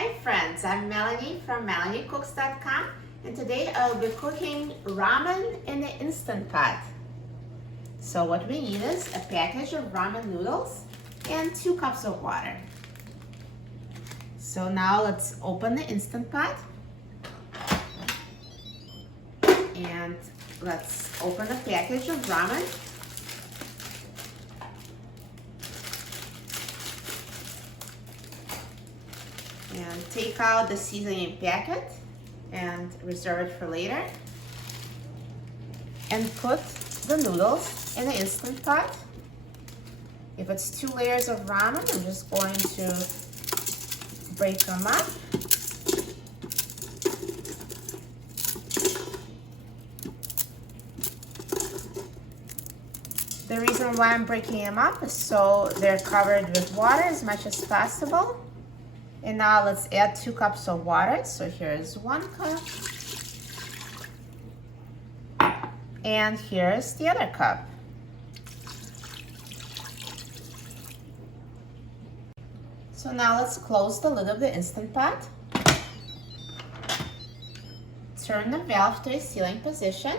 Hi friends, I'm Melanie from melaniecooks.com, and today I'll be cooking ramen in the Instant Pot. So what we need is a package of ramen noodles and 2 cups of water. So now let's open the Instant Pot and let's open a package of ramen. And take out the seasoning packet and reserve it for later. And put the noodles in the Instant Pot. If it's 2 layers of ramen, I'm just going to break them up. The reason why I'm breaking them up is so they're covered with water as much as possible. And now let's add 2 cups of water. So here's 1 cup. And here's the other cup. So now let's close the lid of the Instant Pot. Turn the valve to a sealing position.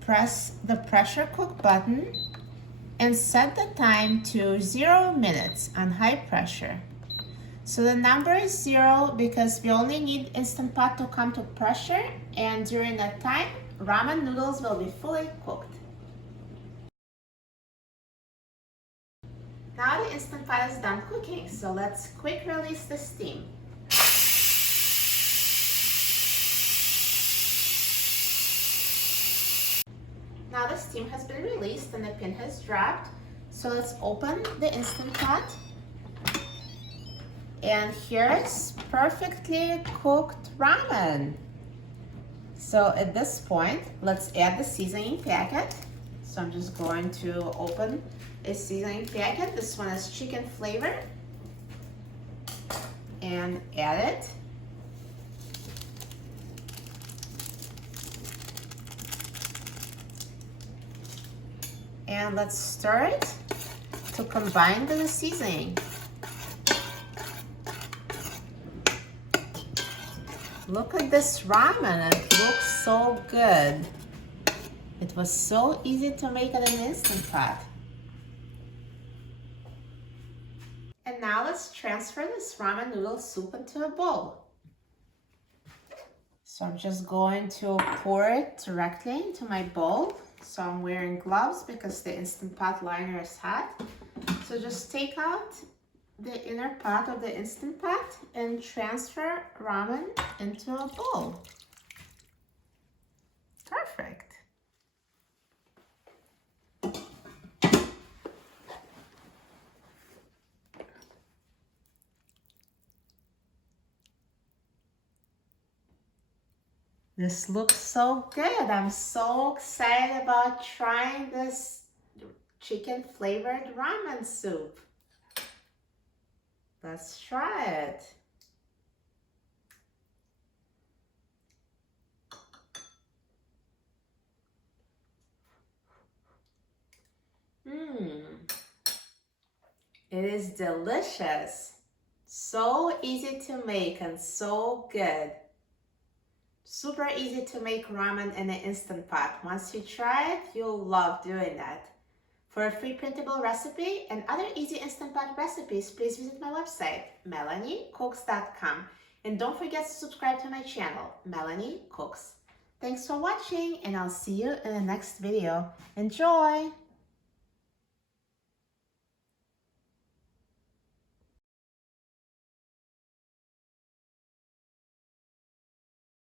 Press the pressure cook button and set the time to 0 minutes on high pressure. So the number is 0 because we only need Instant Pot to come to pressure, and during that time, ramen noodles will be fully cooked. Now the Instant Pot is done cooking, so let's quick release the steam. Now the steam has been released and the pin has dropped. So let's open the Instant Pot. And here's perfectly cooked ramen. So at this point, let's add the seasoning packet. So I'm just going to open a seasoning packet. This one is chicken flavor. And add it. And let's stir it to combine the seasoning. Look at this ramen, it looks so good. It was so easy to make it in an Instant Pot. And now let's transfer this ramen noodle soup into a bowl. So I'm just going to pour it directly into my bowl. So I'm wearing gloves because the Instant Pot liner is hot. So just take out the inner part of the Instant Pot and transfer ramen into a bowl. Perfect. This looks so good. I'm so excited about trying this chicken flavored ramen soup. Let's try it. It is delicious. So easy to make and so good. Super easy to make ramen in an Instant Pot. Once you try it, you'll love doing that. For a free printable recipe and other easy Instant Pot recipes, please visit my website, melaniecooks.com. And don't forget to subscribe to my channel, Melanie Cooks. Thanks for watching, and I'll see you in the next video. Enjoy!